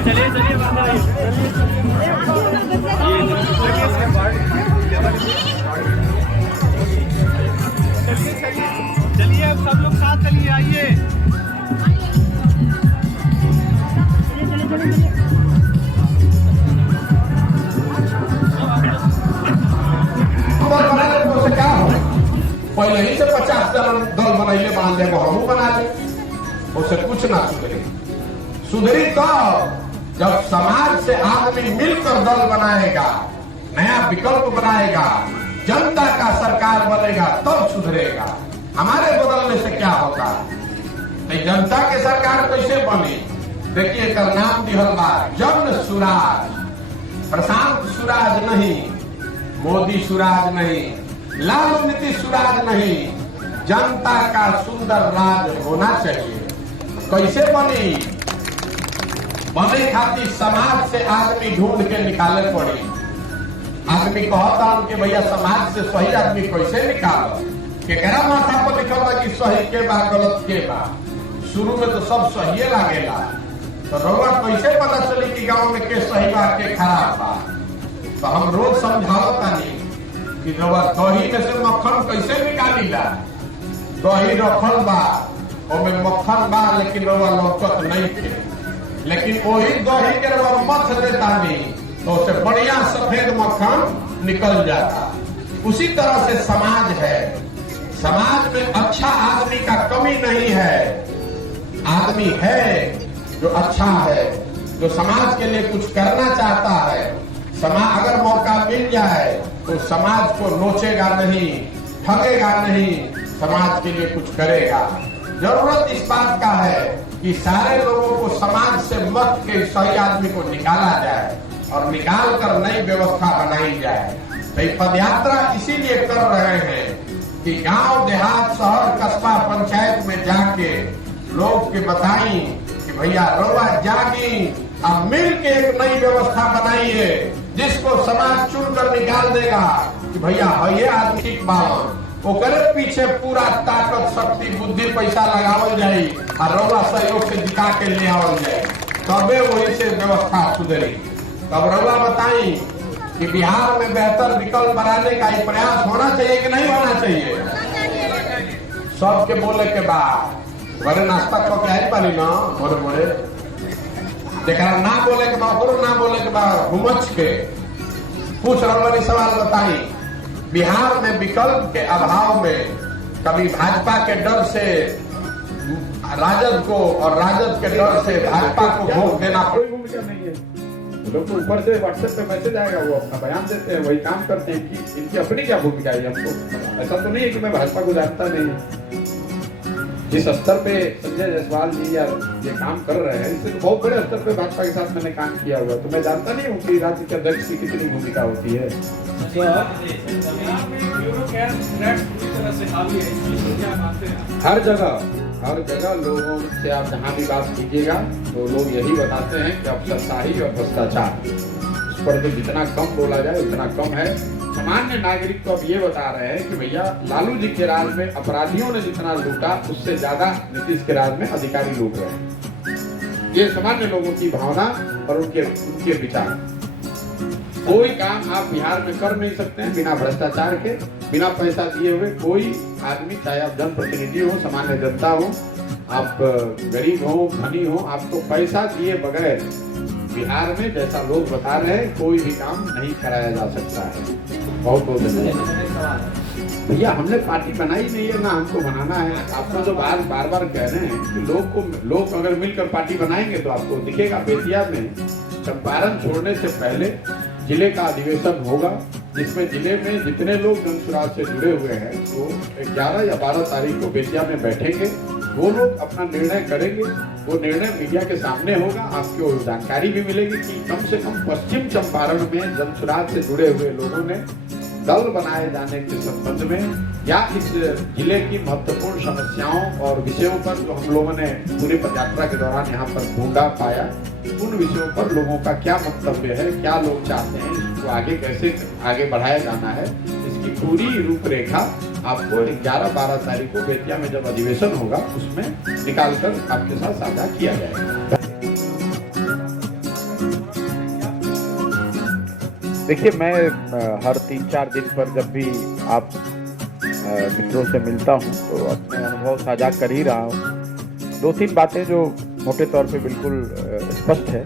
चलिए चलिए चलिए अब सब लोग साथ चलिए आइए। पहले ही से 50 दल बनैले बांध दे हमू बना ले, उससे कुछ ना सुधरी। सुधरी तो जब समाज से आदमी मिलकर दल बनाएगा, नया विकल्प बनाएगा, जनता का सरकार बनेगा, तब सुधरेगा। हमारे बदलने से क्या होता है? तो जनता के सरकार कैसे बनी? देखिए इसका नाम दिहल बा जन सुराज। प्रशांत सुराज नहीं, मोदी सुराज नहीं, लालू नीतीश सुराज नहीं, जनता का सुंदर राज होना चाहिए। कैसे बनी? बने खातिर समाज से आदमी ढूंढ के निकाले पड़ी। आदमी कहता हूं कि भैया समाज से सही आदमी कैसे निकालो? केकरा माथा पर लिखल बा कि सही के बा गलत के बा? शुरू में तो सब सही लागेला, तो रउआ कैसे पता चली कि गांव में के सही बा के खराब बा? तो हम रोज समझावता नहीं कि रउआ दही में से मक्खन कैसे निकालीला? दही रखल बा, ओमे मक्खन बा, लेकिन रउआ लौकत नहीं थे। लेकिन वही दही के रउआ मथ देता नहीं तो उससे बढ़िया सफेद मक्खन निकल जाता। उसी तरह से समाज है। समाज में अच्छा आदमी का कमी नहीं है। आदमी है जो अच्छा है, जो समाज के लिए कुछ करना चाहता है। समाज अगर मौका मिल जाए तो समाज को नोचेगा नहीं, ठगेगा नहीं, समाज के लिए कुछ करेगा। जरूरत इस बात का है कि सारे लोगों को समाज से मत के सही आदमी को निकाला जाए और निकाल कर नई व्यवस्था बनाई जाए। तो पदयात्रा इसीलिए कर रहे हैं कि गांव देहात शहर कस्बा पंचायत में जाके लोग के बताई कि भैया रउआ जागी, अब मिल के एक नई व्यवस्था बनाइए जिसको समाज चुन कर निकाल देगा कि भैया ये आदमी ठीक बावन, ओकरे पीछे पूरा ताकत शक्ति बुद्धि पैसा लगावल जाये और रउआ सहयोग से जिता के ले आवल जाये, तबे वही से व्यवस्था सुधरी। तब रउआ बताई कि बिहार में बेहतर विकल्प बनाने का एक प्रयास होना चाहिए कि नहीं होना चाहिए? सबके बोले के बाद घरे नाश्ता करके आई पानी ना मोरे मोरे, जरा ना बोले के बाद ना बोले के बाद घुमच के पूछ रही सवाल बताई। बिहार में विकल्प के अभाव में कभी भाजपा के डर से राजद को और राजद के डर से भाजपा को वोट देना कोई भूमिका नहीं है। लोग तो ऊपर से व्हाट्सएप पे मैसेज आएगा, वो अपना बयान देते हैं, वही काम करते हैं कि इनकी अपनी क्या भूमिका है। हमको ऐसा तो नहीं है कि मैं भाजपा को जानता नहीं। जिस स्तर पे संजय जायसवाल जी या ये काम कर रहे हैं, इससे तो बहुत बड़े स्तर पे भाजपा के साथ मैंने काम किया हुआ, तो मैं जानता नहीं हूँ कि राज्य के अध्यक्ष की कितनी भूमिका होती है। हर जगह लोगों से आप जहाँ भी बात कीजिएगा तो लोग यही बताते हैं कि अफसरशाही और भ्रष्टाचार, उस पर तो जितना कम बोला जाए उतना कम है। सामान्य नागरिक को अब ये बता रहे हैं कि भैया लालू जी के राज में अपराधियों ने जितना लूटा उससे ज्यादा नीतीश के राज में अधिकारी लूट रहे हैं। ये सामान्य लोगों की भावना और उनके विचार। कोई काम आप बिहार में कर नहीं सकते हैं बिना भ्रष्टाचार के, बिना पैसा दिए हुए। कोई आदमी, चाहे आप जनप्रतिनिधि हो, सामान्य जनता हो, आप गरीब हो, धनी हो, आपको पैसा दिए बगैर बिहार में जैसा लोग बता रहे हैं कोई भी काम नहीं कराया जा सकता है। बहुत बहुत धन्यवाद। भैया हमने पार्टी बनाई नहीं है, ना हमको बनाना है। आपको जो बार बार कह रहे हैं कि लोग अगर मिलकर पार्टी बनाएंगे तो आपको दिखेगा। बेतिया में चंपारण छोड़ने से पहले जिले का अधिवेशन होगा, जिसमें जिले में जितने लोग जनसुराज से जुड़े हुए हैं वो 11 या 12 तारीख को बेतिया में बैठेंगे। वो लोग अपना निर्णय करेंगे, वो निर्णय मीडिया के सामने होगा, आपको जानकारी भी मिलेगी कि कम से कम पश्चिम चंपारण में जनसुराज से जुड़े हुए लोगों ने दल बनाए जाने के संबंध में या इस जिले की महत्वपूर्ण समस्याओं और विषयों पर जो हम लोगों ने पूरे पदयात्रा के दौरान यहाँ पर ढूंढा पाया, उन विषयों पर लोगों का क्या मंतव्य है, क्या लोग चाहते हैं, इसको आगे कैसे आगे बढ़ाया जाना है, इसकी पूरी रूपरेखा आपको 11-12 तारीख को बेतिया में जब अधिवेशन होगा उसमें निकालकर आपके साथ साझा किया जाएगा। देखिए, मैं हर 3-4 दिन पर जब भी आप मित्रों से मिलता हूँ तो अपने अनुभव साझा कर ही रहा हूँ। 2-3 बातें जो मोटे तौर पे बिल्कुल स्पष्ट है।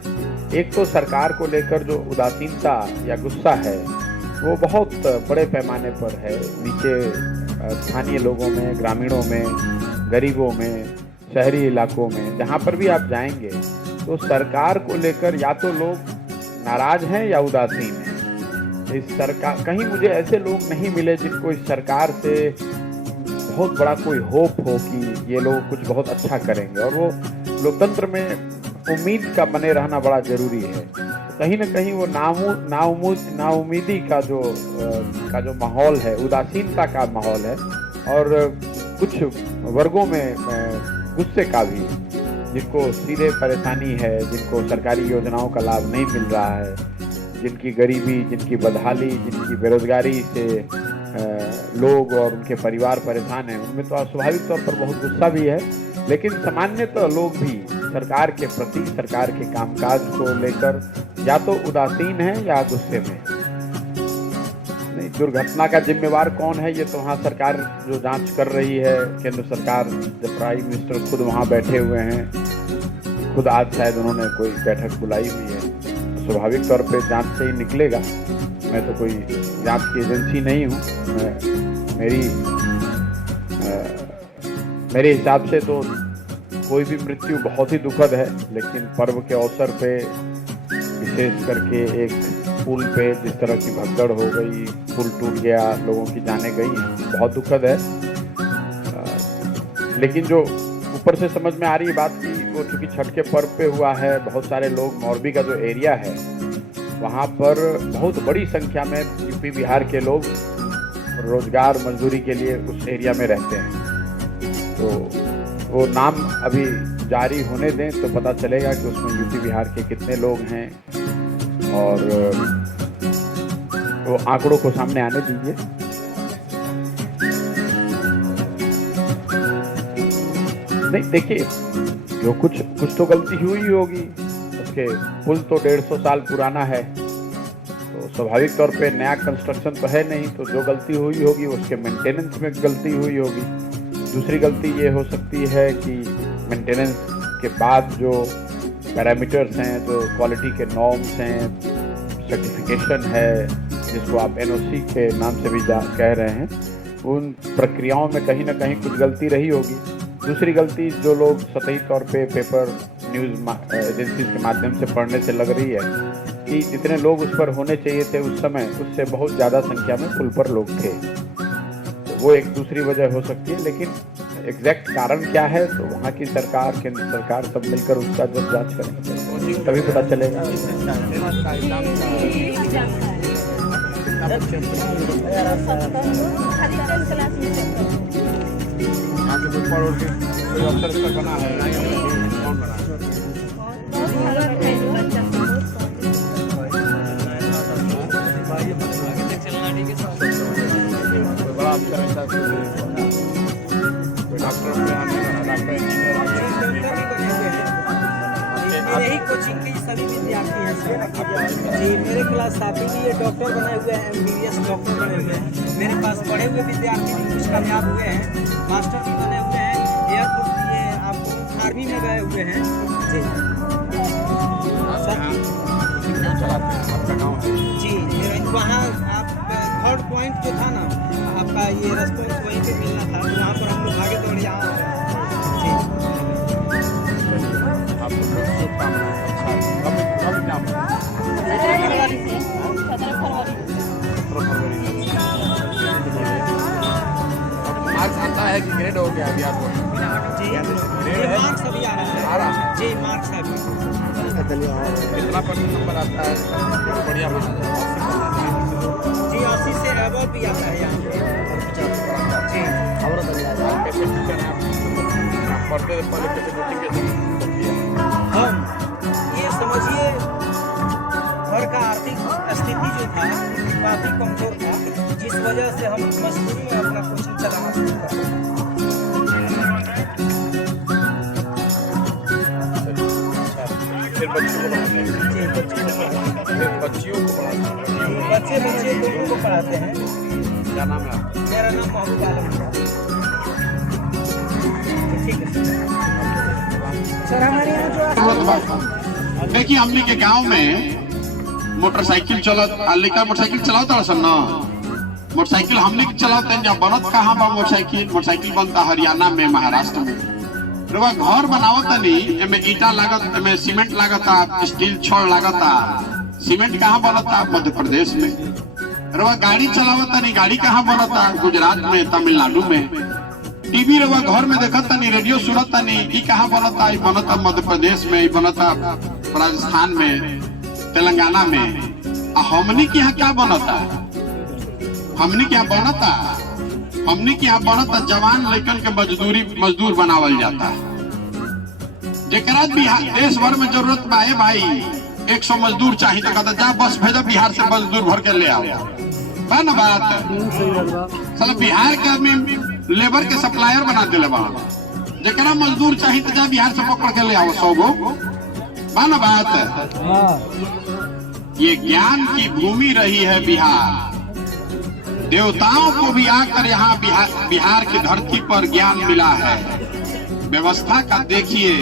एक तो सरकार को लेकर जो उदासीनता या गुस्सा है वो बहुत बड़े पैमाने पर है। नीचे स्थानीय लोगों में, ग्रामीणों में, गरीबों में, शहरी इलाकों में, जहाँ पर भी आप जाएंगे तो सरकार को लेकर या तो लोग नाराज हैं या उदासीन हैं। इस सरकार, कहीं मुझे ऐसे लोग नहीं मिले जिनको इस सरकार से बहुत बड़ा कोई होप हो कि ये लोग कुछ बहुत अच्छा करेंगे। और वो लोकतंत्र में उम्मीद का बने रहना बड़ा जरूरी है। कहीं ना कहीं वो नाउमीदी का जो माहौल है, उदासीनता का माहौल है, और कुछ वर्गों में गुस्से का भी, जिनको सीधे परेशानी है, जिनको सरकारी योजनाओं का लाभ नहीं मिल रहा है, जिनकी गरीबी, जिनकी बदहाली, जिनकी बेरोजगारी से लोग और उनके परिवार परेशान हैं, उनमें तो स्वाभाविक तौर पर बहुत गुस्सा भी है। लेकिन सामान्यतः लोग भी सरकार के प्रति, सरकार के कामकाज को लेकर या तो उदासीन हैं या गुस्से में। नहीं, दुर्घटना का जिम्मेवार कौन है ये तो वहाँ सरकार जो जांच कर रही है, केंद्र सरकार, जब प्राइम मिनिस्टर खुद वहाँ बैठे हुए हैं, खुद आज शायद उन्होंने कोई बैठक बुलाई हुई है, तो स्वाभाविक तौर पे जांच से ही निकलेगा। मैं तो कोई जांच की एजेंसी नहीं हूँ। मेरे हिसाब से तो कोई भी मृत्यु बहुत ही दुखद है, लेकिन पर्व के अवसर पे, विशेष करके एक पुल पे जिस तरह की भगदड़ हो गई, पुल टूट गया, लोगों की जानें गई, बहुत दुखद है। लेकिन जो ऊपर से समझ में आ रही है बात की, वो चूँकि छठ के पर्व पे हुआ है, बहुत सारे लोग, मौरबी का जो एरिया है वहाँ पर बहुत बड़ी संख्या में यूपी बिहार के लोग रोजगार मजदूरी के लिए उस एरिया में रहते हैं। तो वो नाम अभी जारी होने दें तो पता चलेगा कि उसमें यूपी बिहार के कितने लोग हैं, और वो आंकड़ों को सामने आने दीजिए। नहीं, देखिए, जो कुछ तो गलती हुई होगी। उसके पुल तो 150 साल पुराना है, तो स्वाभाविक तौर पे नया कंस्ट्रक्शन तो है नहीं, तो जो गलती हुई होगी उसके मेंटेनेंस में गलती हुई होगी। दूसरी गलती ये हो सकती है कि मेंटेनेंस के बाद जो पैरामीटर्स हैं, जो क्वालिटी के नॉर्म्स हैं, सर्टिफिकेशन है, जिसको आप NOC के नाम से भी कह रहे हैं, उन प्रक्रियाओं में कहीं ना कहीं कुछ गलती रही होगी। दूसरी गलती जो लोग सतही तौर पे पेपर न्यूज़ एजेंसीज के माध्यम से पढ़ने से लग रही है कि जितने लोग उस पर होने चाहिए थे उस समय, उससे बहुत ज़्यादा संख्या में पुल पर लोग थे। तो वो एक दूसरी वजह हो सकती है। लेकिन एग्जैक्ट कारण क्या है तो वहाँ की सरकार, केंद्र सरकार सब मिलकर उसका जब जांच करेंगे तभी पता चलेगा। कोई अफसर बना है, कौन बना है? बड़ा अफसर ऐसा कोई डॉक्टर यही कोचिंग के सभी विद्यार्थी हैं सर। जी, मेरे क्लास साथी भी ये डॉक्टर बने हुए हैं, MBBS डॉक्टर बने हुए हैं। मेरे पास पढ़े हुए विद्यार्थी भी कुछ कामयाब हुए हैं, मास्टर भी बने हुए हैं, एयरफोर्स भी है, आपको आर्मी में गए हुए हैं। जी सर, आपका गाँव है? जी, मेरा वहाँ आप 3rd पॉइंट जो था ना आपका, ये रेस्पॉन्स वहीं पे मिलना था, तो वहाँ पर हम लोग भागे दौड़ यहाँ जी। मार्क्स आता है कि ग्रेड हो गया अभी आपको? जी, मार्क्स अभी आ रहा है जी, मार्क्स है। कितना % नंबर आता है? बढ़िया माना जाए जी, 80 से अबव भी आता है यहाँ पे जी। और कैसे टीचर हैं आप? पढ़ते पहले कैसे कोचिंग कैसे? हम ये समझिए, घर का आर्थिक स्थिति जो था काफ़ी कमजोर था, जिस वजह से हम मजबूरी में अपना कोचिंग चलाना शुरू कर। फिर बच्चों को पढ़ाते हैं, जी बच्चों को पढ़ाते फिर बच्चियों को पढ़ाते हैं। हैं, बच्चे दोनों को पढ़ाते हैं। क्या नाम है आपका? मेरा नाम महबूब आलम है। ठीक है सर, हमारे यहाँ जो देखिए हमने के गांव में मोटरसाइकिल चलत लेकर मोटरसाइकिल चलाता सन ना, मोटरसाइकिल हमने के चलाते हैं। जब बनत कहाँ बा मोटरसाइकिल बनता हरियाणा में, महाराष्ट्र में। रवा घर बनावत नहीं, एमे ईटा लागत, एमे सीमेंट लागता, स्टील छड़ लागता। सीमेंट कहाँ बनता? मध्य प्रदेश में। रवा गाड़ी चलावत नहीं, गाड़ी कहाँ बनता? गुजरात में, तमिलनाडु में। टीवी रवा घर में देखता नहीं, रेडियो सुनता नहीं, ई कहाँ बनता? ई बनता मध्य प्रदेश में, ई बनता राजस्थान में, तेलंगाना में। हमनी के यहाँ क्या बनता? हमनी के यहाँ बनता जवान लड़कन के मजदूर बनावल जाता। जेकरा बिहार देश भर में जरूरत बा है भाई, 100 मजदूर चाहिए तो कहता जा बस भेजो बिहार से मजदूर भर के ले आओ। बा ना बात? साला बिहार के आदमी लेबर के सप्लायर बना दिले बा। जेकरा मजदूर चाहिए तो जा बिहार से पकड़ के ले आओ 100 गो। बा ना बात? ये ज्ञान की भूमि रही है बिहार। देवताओं को भी आकर यहाँ बिहार की धरती पर ज्ञान मिला है। व्यवस्था का देखिए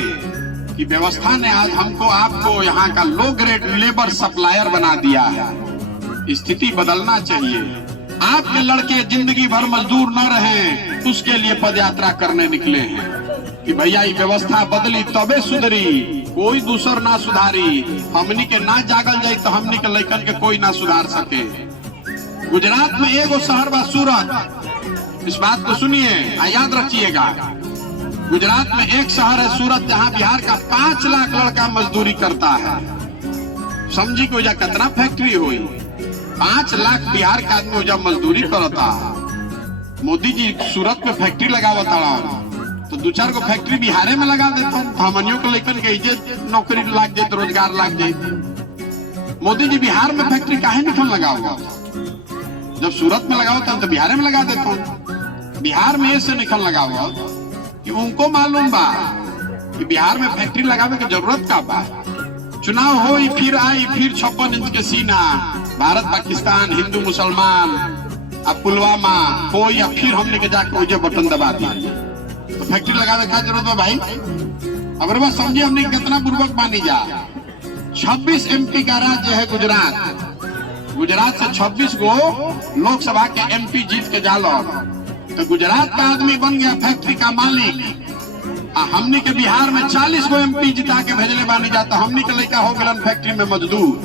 कि व्यवस्था ने आज हमको आपको यहाँ का लो ग्रेड लेबर सप्लायर बना दिया है। स्थिति बदलना चाहिए। आपके लड़के जिंदगी भर मजदूर न रहे, उसके लिए पदयात्रा करने निकले हैं कि भैया ये व्यवस्था बदली तबे सुधरी, कोई दूसर ना सुधारी। हमनी के ना जागल जाए तो हमनी के लड़कन के कोई ना सुधार सके। गुजरात में एगो शहर बा सूरत, इस बात को सुनिए, याद रखिएगा। गुजरात में एक शहर है सूरत, जहां बिहार का 5 लाख लड़का मजदूरी करता है। समझी कि वजह कितना फैक्ट्री हुई? 5 लाख बिहार का आदमी वजह मजदूरी करता। मोदी जी सूरत में फैक्ट्री लगावता तो 2-4 गो फैक्ट्री बिहारे में लगा देता, हमनियों को लेकर के नौकरी लाग जाए, रोजगार लाग जाए। मोदी जी बिहार में फैक्ट्री काहे निकल लगाओ? जब सूरत में लगाओ तो बिहार में लगा देता हूँ। बिहार में ऐसे निकल लगाओ कि उनको मालूम बा कि बिहार में फैक्ट्री लगावे की जरूरत का बा। चुनाव हो फिर आई, फिर 56 इंच के सीना, भारत पाकिस्तान, हिंदू मुसलमान, अब पुलवामा हो या फिर हमने के जाके मुझे बटन दबा दिया। तो फैक्ट्री लगावे का जरूरत है भाई? अगर बस समझिए हमने कितना पूर्वक मानी जा। 26 MP का राज्य है गुजरात। गुजरात से 26 गो लोकसभा के MP जीत के जालो, तो गुजरात का आदमी बन गया फैक्ट्री का मालिक। हमने के बिहार में 40 गो MP जिता के भेजले बानी जाता, हमने के लड़का हो गलन फैक्ट्री में मजदूर।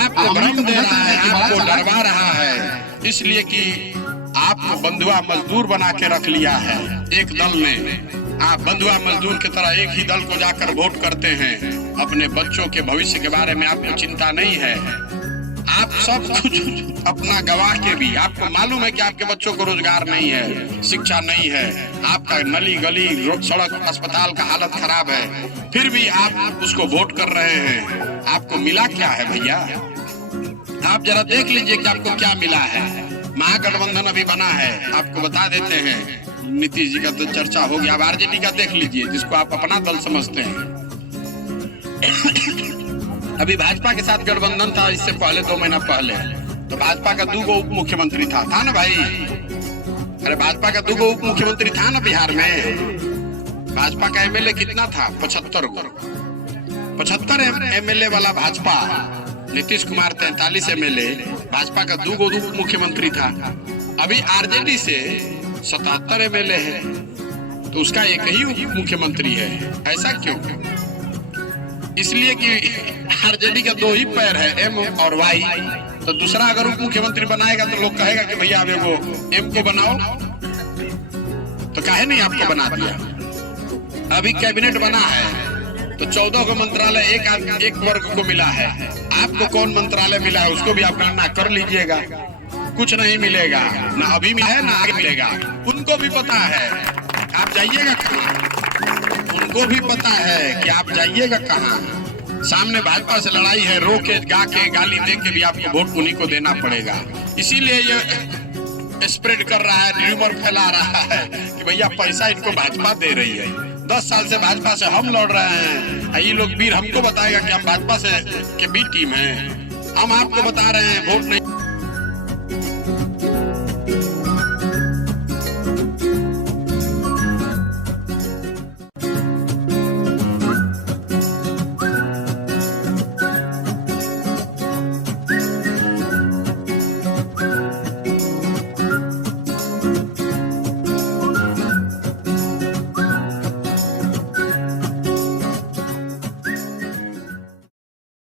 आपको भ्रम दे रहा है, आपको डरवा रहा है, इसलिए कि आपको बंधुआ मजदूर बना के रख लिया है एक दल ने। आप बंधुआ मजदूर की तरह एक ही दल को जाकर वोट करते हैं। अपने बच्चों के भविष्य के बारे में आपको चिंता नहीं है। आप सब कुछ अपना गवाह के भी आपको मालूम है कि आपके बच्चों को रोजगार नहीं है, शिक्षा नहीं है, आपका नली गली सड़क अस्पताल का हालत खराब है, फिर भी आप उसको वोट कर रहे हैं। आपको मिला क्या है भैया? आप जरा देख लीजिए कि आपको क्या मिला है। महागठबंधन अभी बना है, आपको बता देते हैं। नीतीश जी का तो चर्चा हो गया, अब आरजेडी का देख लीजिए, जिसको आप अपना दल समझते हैं। अभी भाजपा के साथ गठबंधन था इससे पहले 2 महीना पहले, तो भाजपा का 2 गो उप मुख्यमंत्री था ना भाई? अरे भाजपा का 2 गो उप मुख्यमंत्री था ना बिहार में। भाजपा का MLA कितना था? 75 गो। 75 MLA वाला भाजपा। नीतीश कुमार 43 MLA, भाजपा का 2 गो उप मुख्यमंत्री था। अभी आरजेडी से 77 MLA है, तो उसका एक ही उप मुख्यमंत्री है। ऐसा क्यों? इसलिए कि आरजेडी का 2 ही पैर है, M और Y। तो दूसरा अगर उप मुख्यमंत्री बनाएगा तो लोग कहेगा कि भैया अब वो M को बनाओ, तो काहे नहीं आपको बना दिया? अभी कैबिनेट बना है तो 14 को मंत्रालय एक वर्ग को मिला है। आपको कौन मंत्रालय मिला है उसको भी आप गणना कर लीजिएगा। कुछ नहीं मिलेगा, ना अभी मिला है ना आगे मिलेगा। उनको भी पता है आप जाइएगा कहाँ, उनको भी पता है कि आप जाइएगा कहाँ। सामने भाजपा से लड़ाई है, रो के गा के गाली दे के भी आपको वोट उन्हीं को देना पड़ेगा। इसीलिए ये स्प्रेड कर रहा है, र्यूमर फैला रहा है कि भैया पैसा इनको भाजपा दे रही है। 10 साल से भाजपा से हम लड़ रहे हैं, ये लोग वीर हमको बताएगा कि हम भाजपा से के बी टीम है। हम आपको बता रहे हैं वोट नहीं